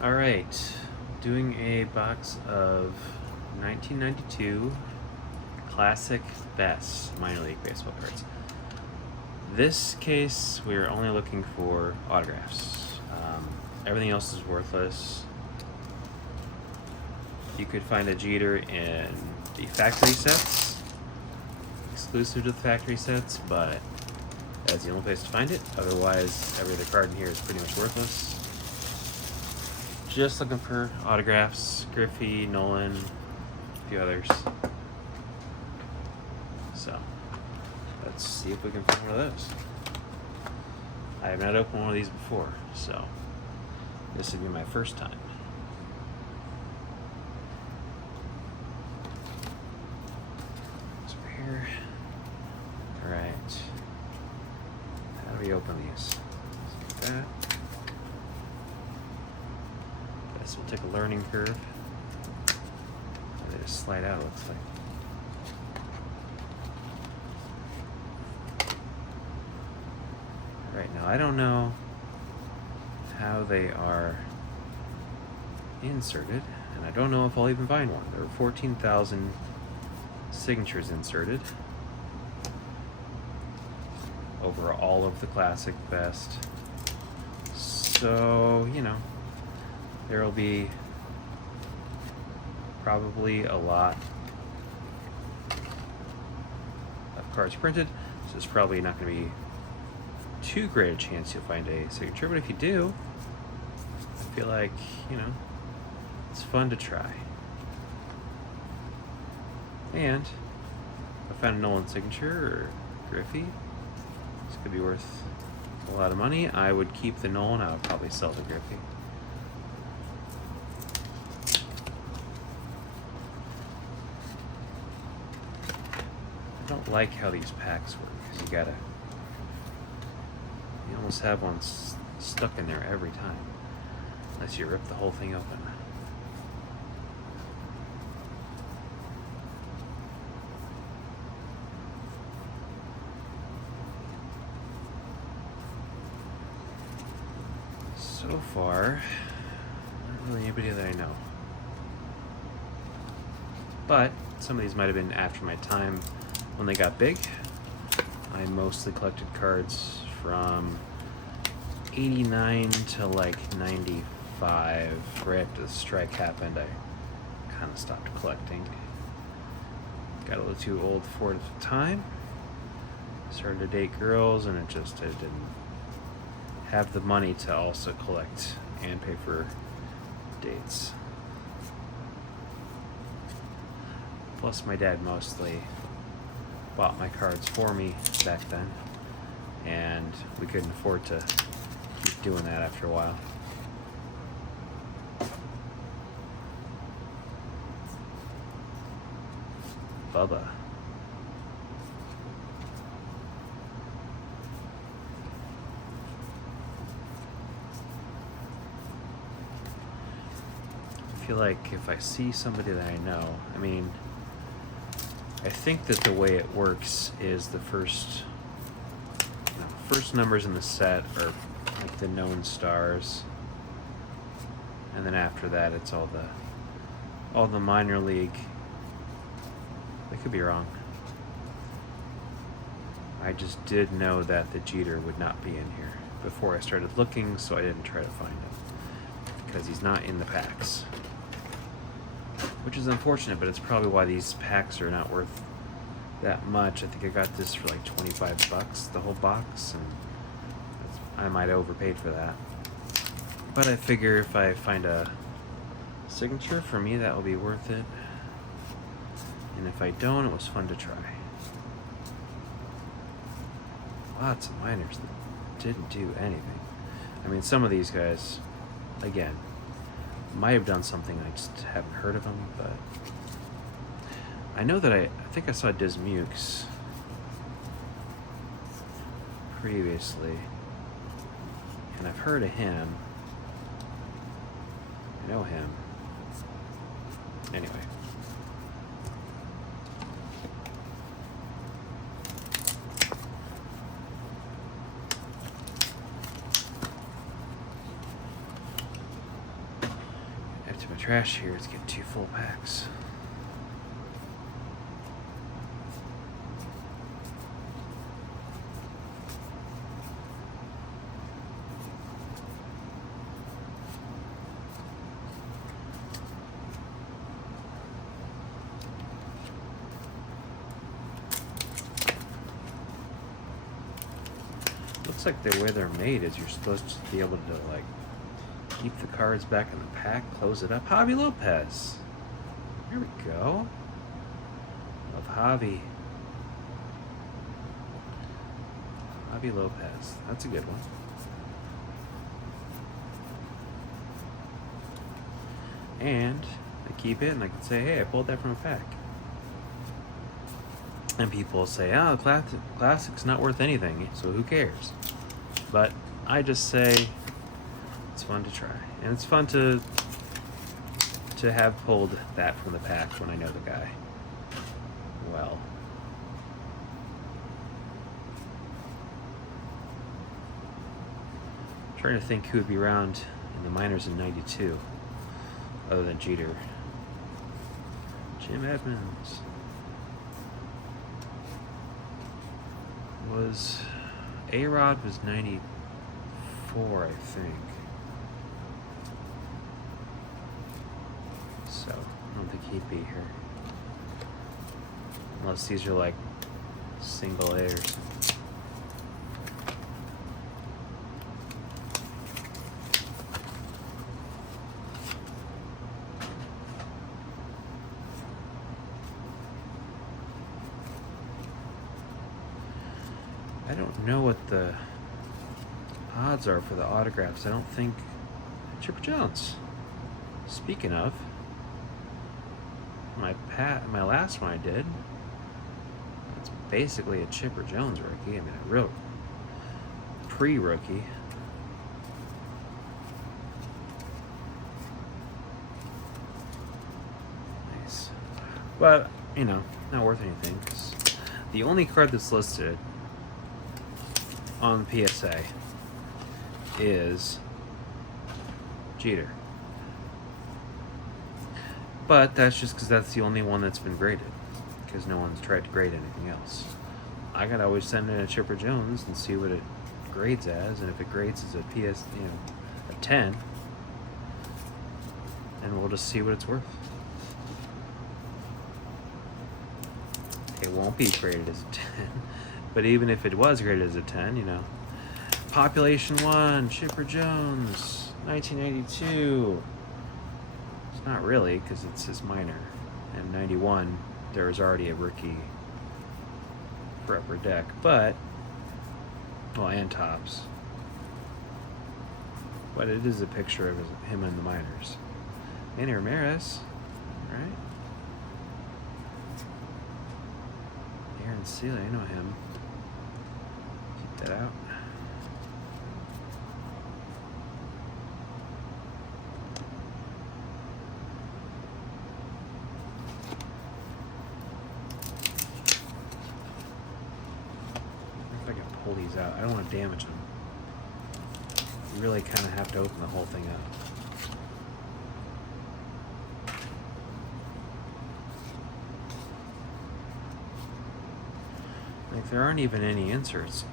All right, doing a box of 1992 Classic Best Minor League Baseball cards. This case, we're only looking for autographs. Everything else is worthless. You could find a Jeter in the factory sets, exclusive to the factory sets, but that's the only place to find it. Otherwise, every other card in here is pretty much worthless. Just looking for autographs. Griffey, Nolan, a few others. So, let's see if we can find one of those. I have not opened one of these before, so this would be my first time. Over here. Alright. How do we open these? Like that. Guess we'll take a learning curve. They just slide out, it looks like. Right now, I don't know how they are inserted, and I don't know if I'll even find one. There were 14,000 signatures inserted over all of the Classic Best. So, you know, there will be probably a lot of cards printed, so it's probably not going to be too great a chance you'll find a signature, but if you do, I feel like, you know, it's fun to try. And if I found a Nolan signature or Griffey, this could be worth a lot of money. I would keep the Nolan. I would probably sell the Griffey. I don't like how these packs work, because you almost have one stuck in there every time, unless you rip the whole thing open. So far, not really anybody that I know. But some of these might have been after my time when they got big. I mostly collected cards from 89 to like 95. Right after the strike happened, I kind of stopped collecting. Got a little too old for it at the time. Started to date girls, and I didn't have the money to also collect and pay for dates. Plus, my dad mostly bought my cards for me back then, and we couldn't afford to keep doing that after a while. Bubba. I feel like if I see somebody that I know, I think that the way it works is the first numbers in the set are like the known stars, and then after that it's all the minor league. I could be wrong. I just did know that the Jeter would not be in here before I started looking, so I didn't try to find him because he's not in the packs, which is unfortunate, but it's probably why these packs are not worth that much. I think I got this for like $25, the whole box, and I might have overpaid for that. But I figure if I find a signature for me, that will be worth it. And if I don't, it was fun to try. Lots of minors that didn't do anything. Some of these guys, again, might have done something, I just haven't heard of them, but I know that I think I saw Dismukes previously, and I've heard of him. I know him. Anyway. to my trash here. Let's get 2 full packs. Looks like the way they're made is you're supposed to be able to like keep the cards back in the pack, close it up. Javi Lopez. Here we go. Love Javi. Javi Lopez. That's a good one. And I keep it and I can say, hey, I pulled that from a pack. And people say, oh, Classic's not worth anything, so who cares? But I just say it's fun to try. And it's fun to have pulled that from the pack when I know the guy well. I'm trying to think who would be around in the minors in 92 other than Jeter. Jim Edmonds. Was A-Rod was 94, I think. So I don't think he'd be here. Unless these are like single A or something. I don't know what the odds are for the autographs. I don't think Chipper Jones. Speaking of, my last one I did, it's basically a Chipper Jones rookie. I mean, a real pre-rookie. Nice. But, you know, not worth anything, 'cause the only card that's listed on the PSA is Jeter. But that's just because that's the only one that's been graded, because no one's tried to grade anything else. I gotta always send in a Chipper Jones and see what it grades as, and if it grades as a a 10, and we'll just see what it's worth. It won't be graded as a 10. But even if it was graded as a 10, you know, Population 1, Chipper Jones, 1992. It's not really, because it's his minor. And 91, there was already a rookie for upper deck, but, well, and tops. But it is a picture of him in the minors. Manny Ramirez, right? Aaron Seeley, I know him. That out. If I can pull these out, I don't want to damage them. You really kind of have to open the whole thing up. Like, there aren't even any inserts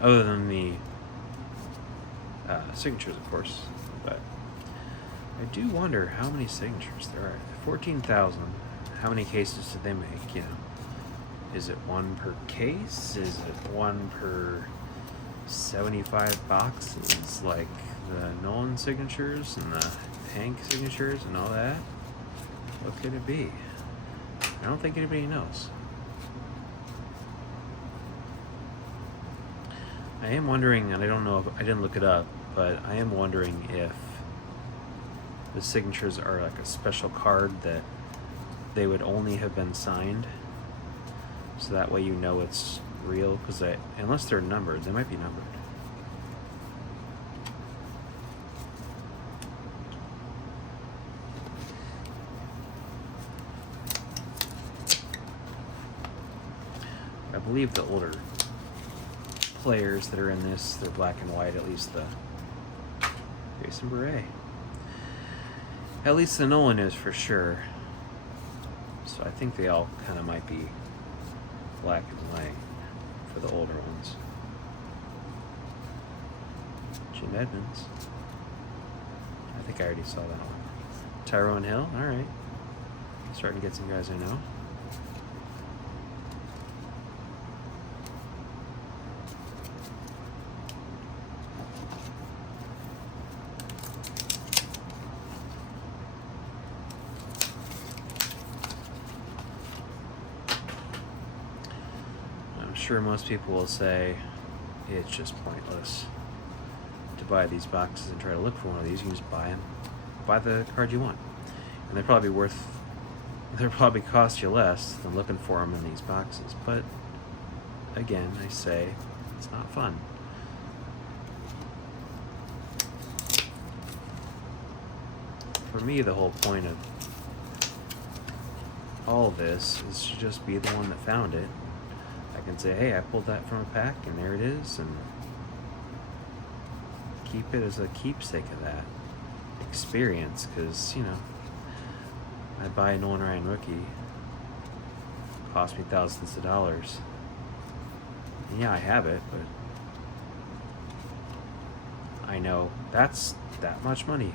other than the signatures, of course. But I do wonder how many signatures there are. 14,000. How many cases did they make? You know, is it one per case? Is it one per 75 boxes, like the Nolan signatures and the Hank signatures and all that? What could it be? I don't think anybody knows. I am wondering, and I don't know if I didn't look it up, but I am wondering if the signatures are like a special card that they would only have been signed, so that way you know it's real, because unless they're numbered, they might be numbered. I believe the older players that are in this, they're black and white, at least the Grayson Beret. At least the Nolan is for sure. So I think they all kind of might be black and white for the older ones. Jim Edmonds. I think I already saw that one. Tyrone Hill. All right. Starting to get some guys I know. I'm sure most people will say it's just pointless to buy these boxes and try to look for one of these. You can just buy them, buy the card you want, and they'll probably cost you less than looking for them in these boxes. But again, I say it's not fun. For me, the whole point of all of this is to just be the one that found it. I can say, hey, I pulled that from a pack, and there it is, and keep it as a keepsake of that experience, because, you know, I buy a Nolan Ryan rookie, cost me thousands of dollars. And yeah, I have it, but I know that's that much money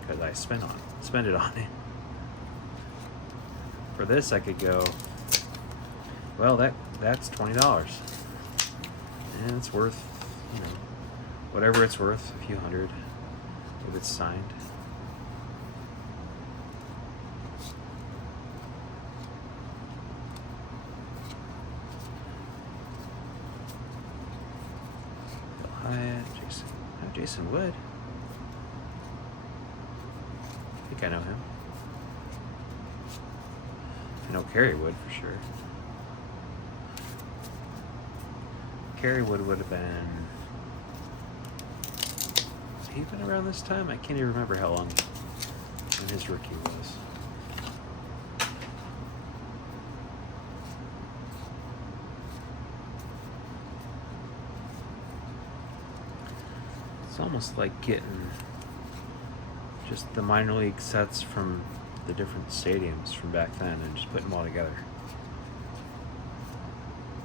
because I spent it on it. For this, I could go, well, that's $20, and it's worth, you know, whatever it's worth, a few hundred, if it's signed. Bill Hyatt, Jason Wood. I think I know him. I know Kerry Wood for sure. Kerry Wood would have been... Has he been around this time? I can't even remember how long when his rookie was. It's almost like getting just the minor league sets from the different stadiums from back then and just putting them all together.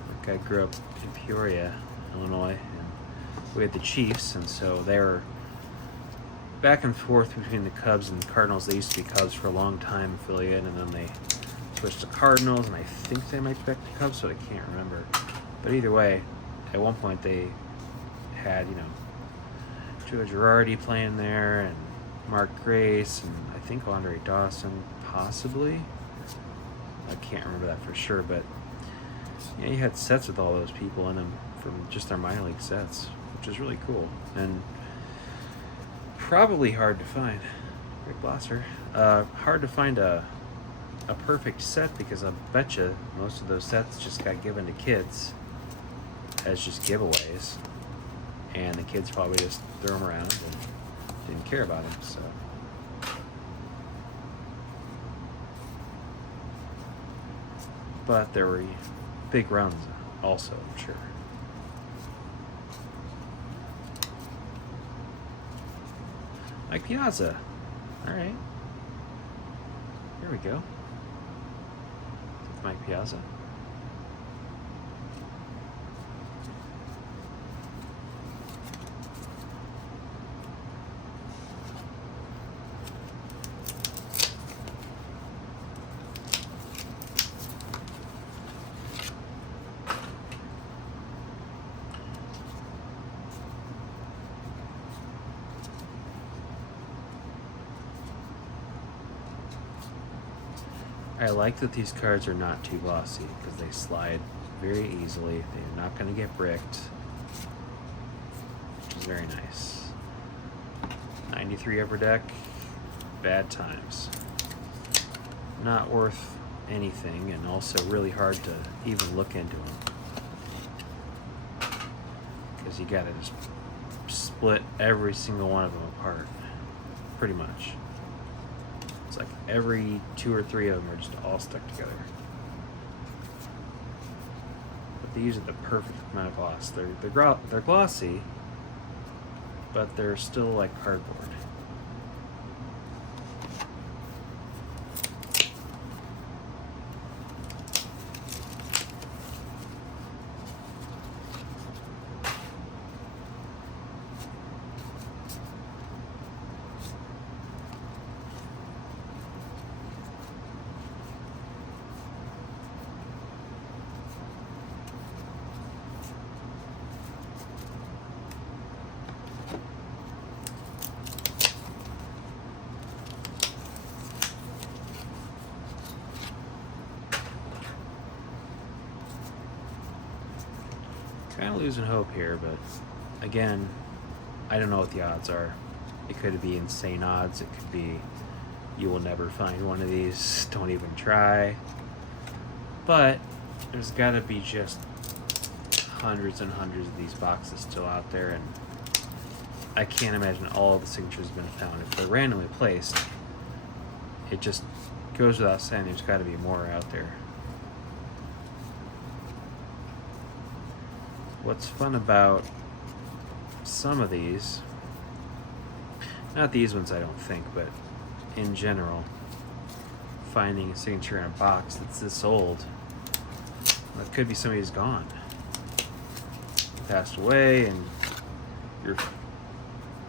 Like I grew up in Peoria, Illinois, and we had the Chiefs, and so they were back and forth between the Cubs and the Cardinals. They used to be Cubs for a long time, affiliate, and then they switched to Cardinals, and I think they might be back to Cubs, but I can't remember. But either way, at one point they had, you know, Joe Girardi playing there, and Mark Grace, and I think Andre Dawson, possibly. I can't remember that for sure, but yeah, you had sets with all those people in them from just their minor league sets, which is really cool and probably hard to find. Rick Blosser. Hard to find a perfect set, because I bet you most of those sets just got given to kids as just giveaways, and the kids probably just threw them around and didn't care about them. So but there were big runs also, I'm sure. Mike Piazza. All right. Here we go. Mike Piazza. I like that these cards are not too glossy because they slide very easily. They're not going to get bricked, which is very nice. 93 Upper Deck, bad times. Not worth anything, and also really hard to even look into them because you got to just split every single one of them apart, pretty much. It's like every 2 or 3 of them are just all stuck together. But these are the perfect amount of gloss. They're glossy, but they're still like cardboard. losing hope here, but again, I don't know what the odds are. It could be insane odds. It could be you will never find one of these. Don't even try. But there's got to be just hundreds and hundreds of these boxes still out there, and I can't imagine all the signatures have been found. If they're randomly placed, it just goes without saying there's got to be more out there. What's fun about some of these, not these ones I don't think, but in general, finding a signature in a box that's this old, well, it could be somebody who's gone, passed away, and you're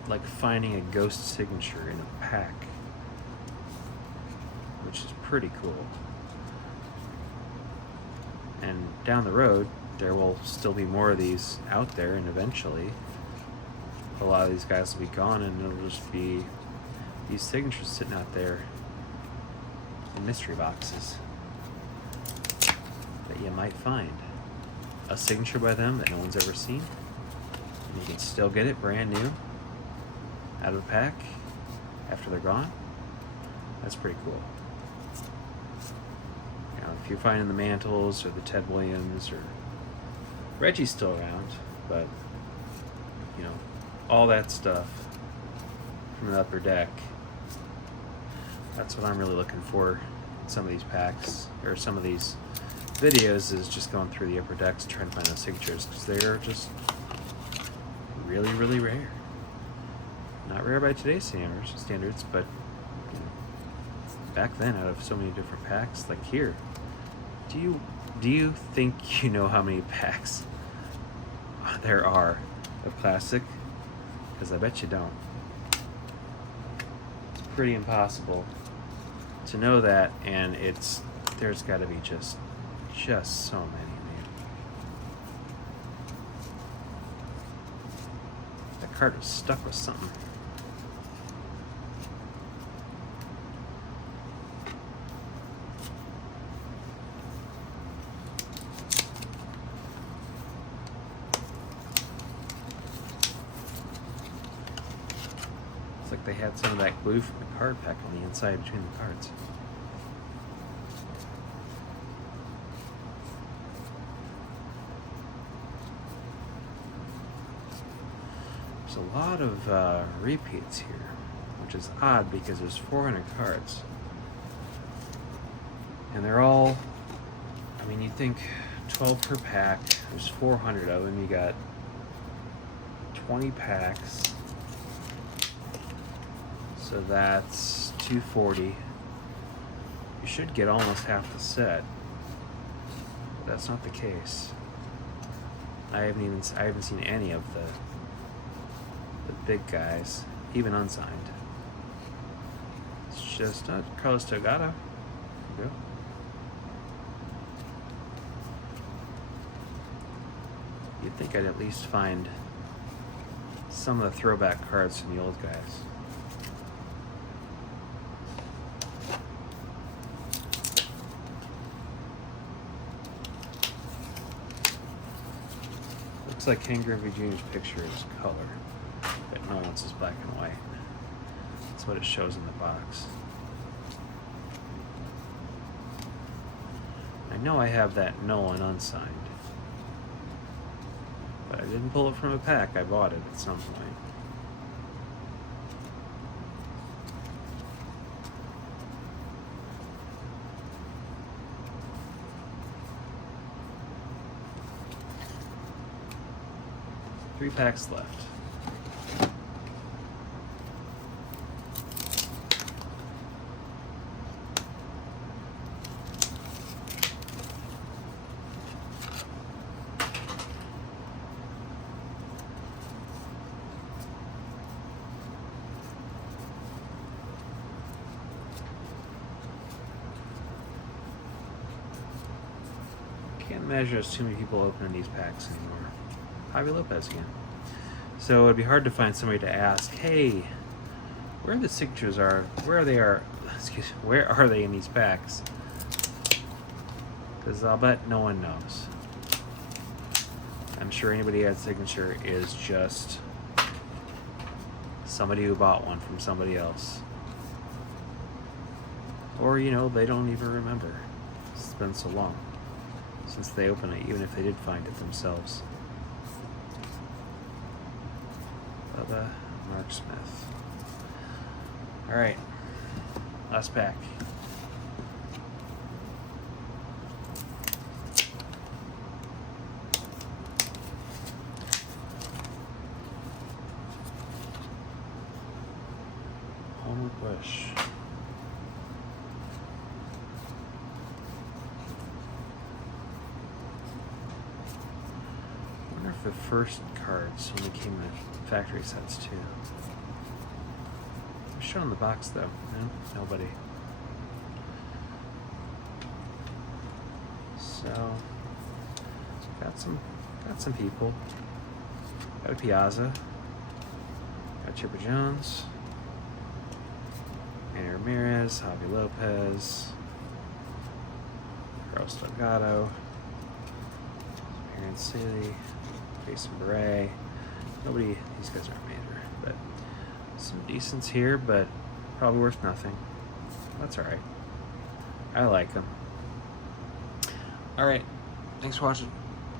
like finding a ghost signature in a pack, which is pretty cool. And down the road, there will still be more of these out there, and eventually a lot of these guys will be gone, and it'll just be these signatures sitting out there in mystery boxes that you might find. A signature by them that no one's ever seen, and you can still get it brand new out of the pack after they're gone. That's pretty cool. You know, if you're finding the Mantles or the Ted Williams, or Reggie's still around, but you know, all that stuff from the upper deck, that's what I'm really looking for in some of these packs, or some of these videos, is just going through the upper decks trying to find those signatures, because they're just really, really rare. Not rare by today's standards, but you know, back then, out of so many different packs, like here, do you think you know how many packs there are of Classic? Because I bet you don't. It's pretty impossible to know that, and there's got to be just so many, man. That card was stuck with something. It's like they had some of that glue from the card pack on the inside between the cards. There's a lot of repeats here, which is odd because there's 400 cards. And they're all, I mean, you think 12 per pack, there's 400 of them, you got 20 packs. So that's 240. You should get almost half the set. But that's not the case. I haven't seen any of the big guys, even unsigned. It's just Carlos Delgado. There you go. You'd think I'd at least find some of the throwback cards from the old guys. Looks like Ken Griffey Jr.'s picture is color, but no one's is black and white. That's what it shows in the box. I know I have that Nolan unsigned, but I didn't pull it from a pack. I bought it at some point. Three packs left. Can't imagine there's too many people opening these packs anymore. Javi Lopez again. So it'd be hard to find somebody to ask, hey, where the signatures are, where are they in these packs? Because I'll bet no one knows. I'm sure anybody who had signature is just somebody who bought one from somebody else. Or, you know, they don't even remember. It's been so long since they opened it, even if they did find it themselves. Bubba Mark Smith. Alright. Last pack. Homer Bush. I wonder if the first cards only came in factory sets too. They're shown in the box though. No, nobody. So got some people. Got a Piazza. Got Chipper Jones. Manny Ramirez, Javi Lopez, Carlos Delgado, Aaron Seeley, Jason Bray. Nobody, these guys aren't major, but some decents here, but probably worth nothing. That's alright. I like them. Alright, thanks for watching.